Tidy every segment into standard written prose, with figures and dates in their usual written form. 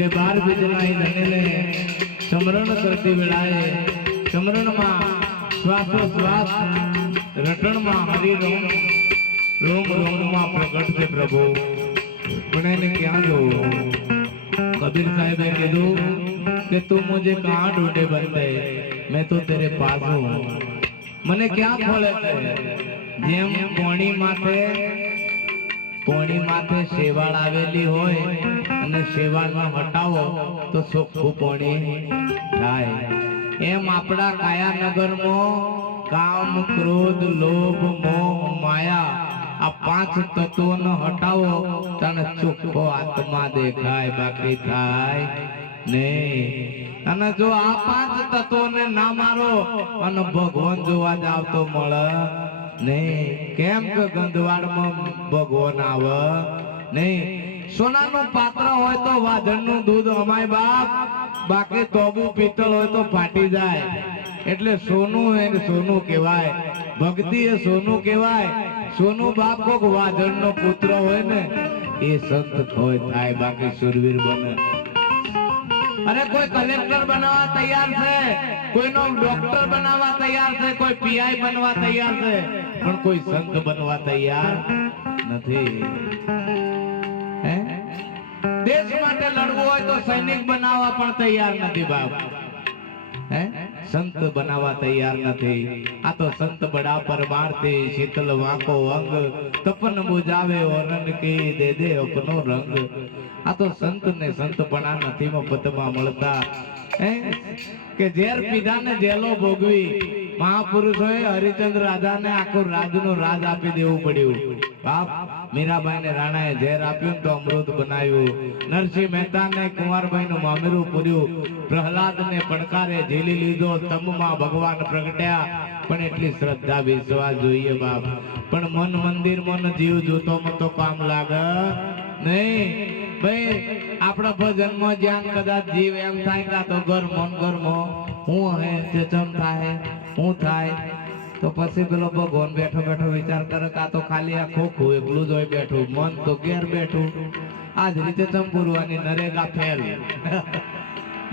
કે બાર બીજનાઈ ધનેને સમરણ કરતી વેળાએ સમરણમાં શ્વાસોશ્વાસ રટણમાં હરિ રોમ રોમ રોમમાં પ્રગટ છે પ્રભુ પણ એને ક્યાં જોવું कबीर साहब ने कहा कि तू मुझे कहाँ ढूंढे बंदे मैं तो तेरे पास हूँ मने क्या खोले जेम पोणी माथे शेवाळ आवेली होय अने शेवाळ न हटावो तो सोखू पोणी थाय एम आपड़ा कायानगर मो काम क्रोध लोभ मोह माया आ पांच तत्वों न हटावो तने चोख्खो आत्मा देखाय बाकी थाय नहीं अने जो आ पांच तत्वों ने ना मारो अने भगवान जोवा जाव तो मळे नहीं केम के गंधवाड़ में भगवान आवे नहीं सोना नु पात्र होय तो वाधन नु दूध अमाय बाप बाकी तोबू पीतल होय तो फाटी जाय એટલે સોનું હે સોનું કહેવાય ભક્તિ એ સોનું કહેવાય સોનું બાપ કોક વાજણ નો પુત્ર હોય ને એ સંત હોય થાય બાકી સુરવીર બને अरे कोई कलेक्टर बनवा तैयार है कोई नो डॉक्टर बनवा तैयार है कोई पीआई बनवा तैयार है पर कोई संत बनवा तैयार नहीं है देश माटे लड़वो होय तो सैनिक बनावा पण तैयार नहीं बाप है संत बनावा तैयार नहीं आ तो संत बड़ा परमार्थी शीतल वाको अंग तपन बुझावे औरन के दे अपनो रंग आ तो संत ने संत बना नहीं मफतमा मळता है के जेर पीधा ने जेलो भोगवी महापुरुषोए हरिचंद्र राजा ने आखो राजनो राज आपी देवू पड्યું बाप मीराबाई ने राणाए जेर आप्યું तो अमृत बनाव्યું नरसिंह मेहता ने कुंवरबाई નું મામેરું પૂર્યું प्रहलाद ने પડકારે ઝીલી લીધો તમમાં ભગવાન પ્રગટ્યા પણ એટલી શ્રદ્ધા વિશ્વાસ જોઈએ બાપ પણ મન મંદિર મન જીવ જોતો મતો કામ લાગે નહીં ભાઈ આપણા ભજન માં જ્ઞાન કદાચ જીવ એમ થાય કે તો ઘર મો હું હે તે ચમ થાય હું થાય તો પછી પેલો ભગવાન બેઠો બેઠો વિચાર કરે કે આ તો ખાલી આ ખોખું એકલું જ હોય બેઠું મન તો ઘેર બેઠું આજ રીતે ચંપુરવાની નરેગા ફેલ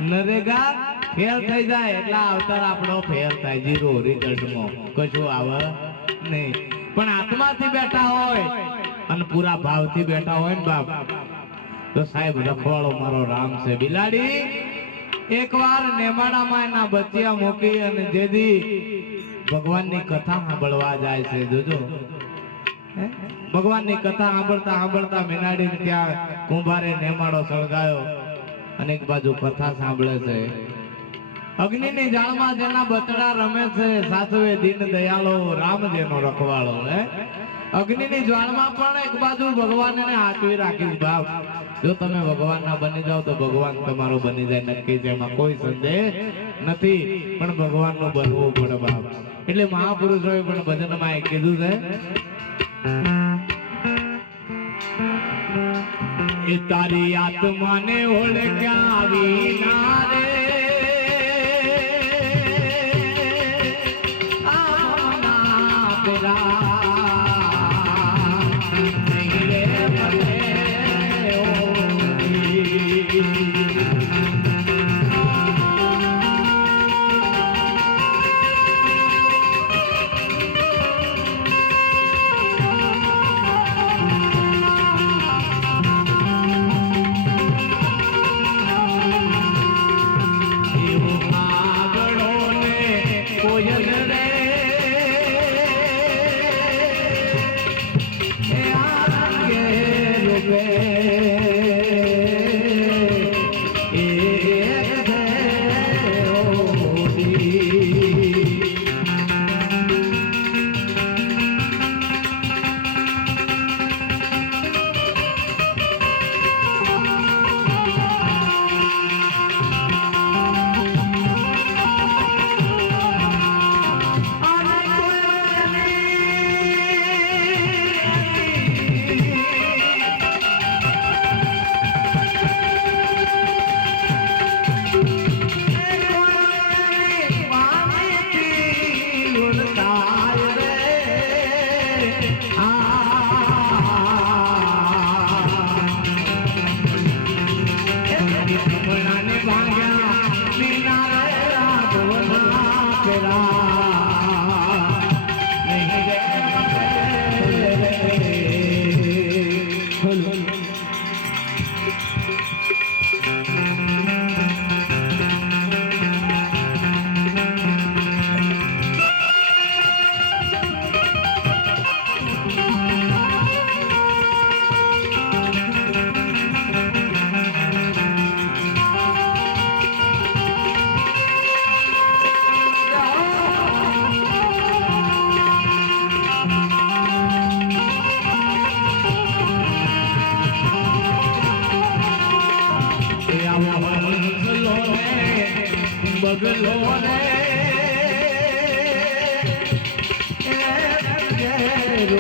નરેગા ફેલ થઈ જાય એટલે અવતાર આપણો ફેલ થાય જીરો રિઝલ્ટ માં કશું આવે નહીં પણ આત્માથી બેઠા હોય અને પૂરા ભાવથી બેઠા હોય ને બાપ तो साहेब रखवाड़ो मारो राम से बिलाड़ी एक बार नेमाड़ा में ना बच्चिया मोकी अने जेदी भगवान नी कथा सांभळवा जाय छे जोजो भगवान नी कथा सांभळता सांभळता मेनाडी ने त्या कुंभारे नेमाड़ो सळगायो अने एक बाजू कथा सांभळे छे अग्नि नी जाळमां जेना बतड़ा रमे छे सासवे दीन दयालो राम जेनो रखवाड़ो है अग्नि नी ज्वाळमां पण एक बाजू भगवान ने हाचवी राखी बाप जो तमे भगवान ना बनी जाओ तो भगवान तमारो बनी जाए नक्की छे एमां कोई संदेह नथी पण भगवान नो बनवो पड़े बाप એટલે મહાપુરુષોએ પણ ભજનમાં એ કીધું છે એ તારી આત્માને ઓળખ્યા વિના રે આના પેરા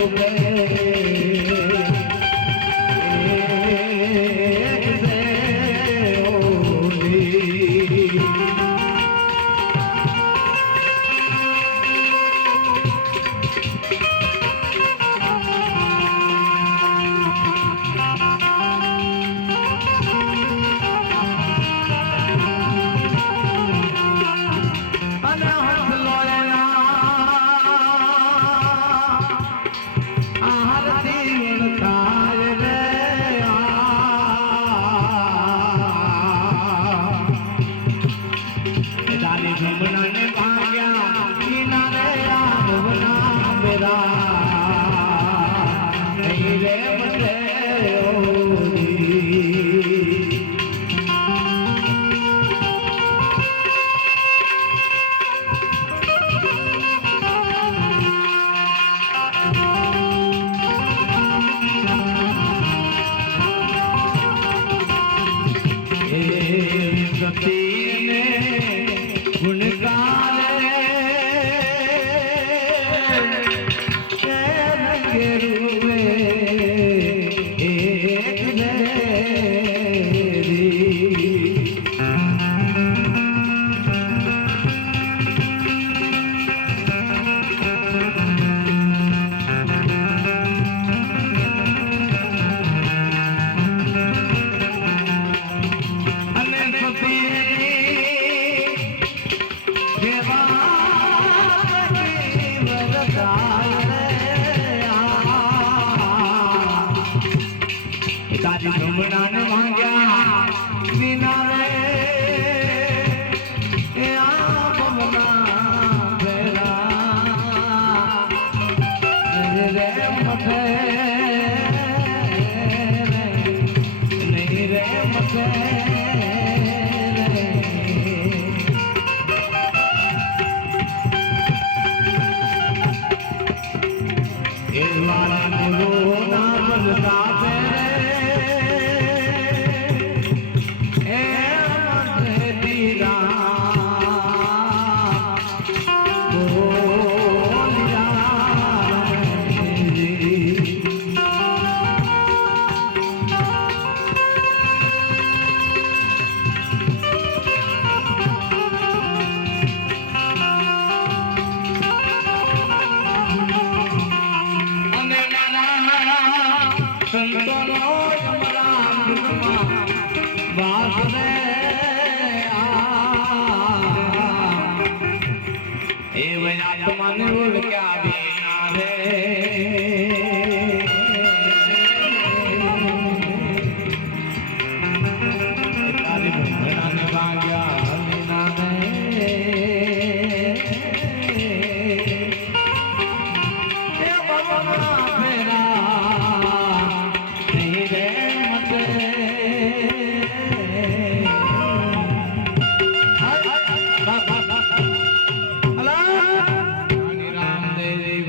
રૂપે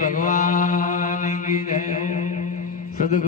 ભગવાન કી જય. સદગુરુ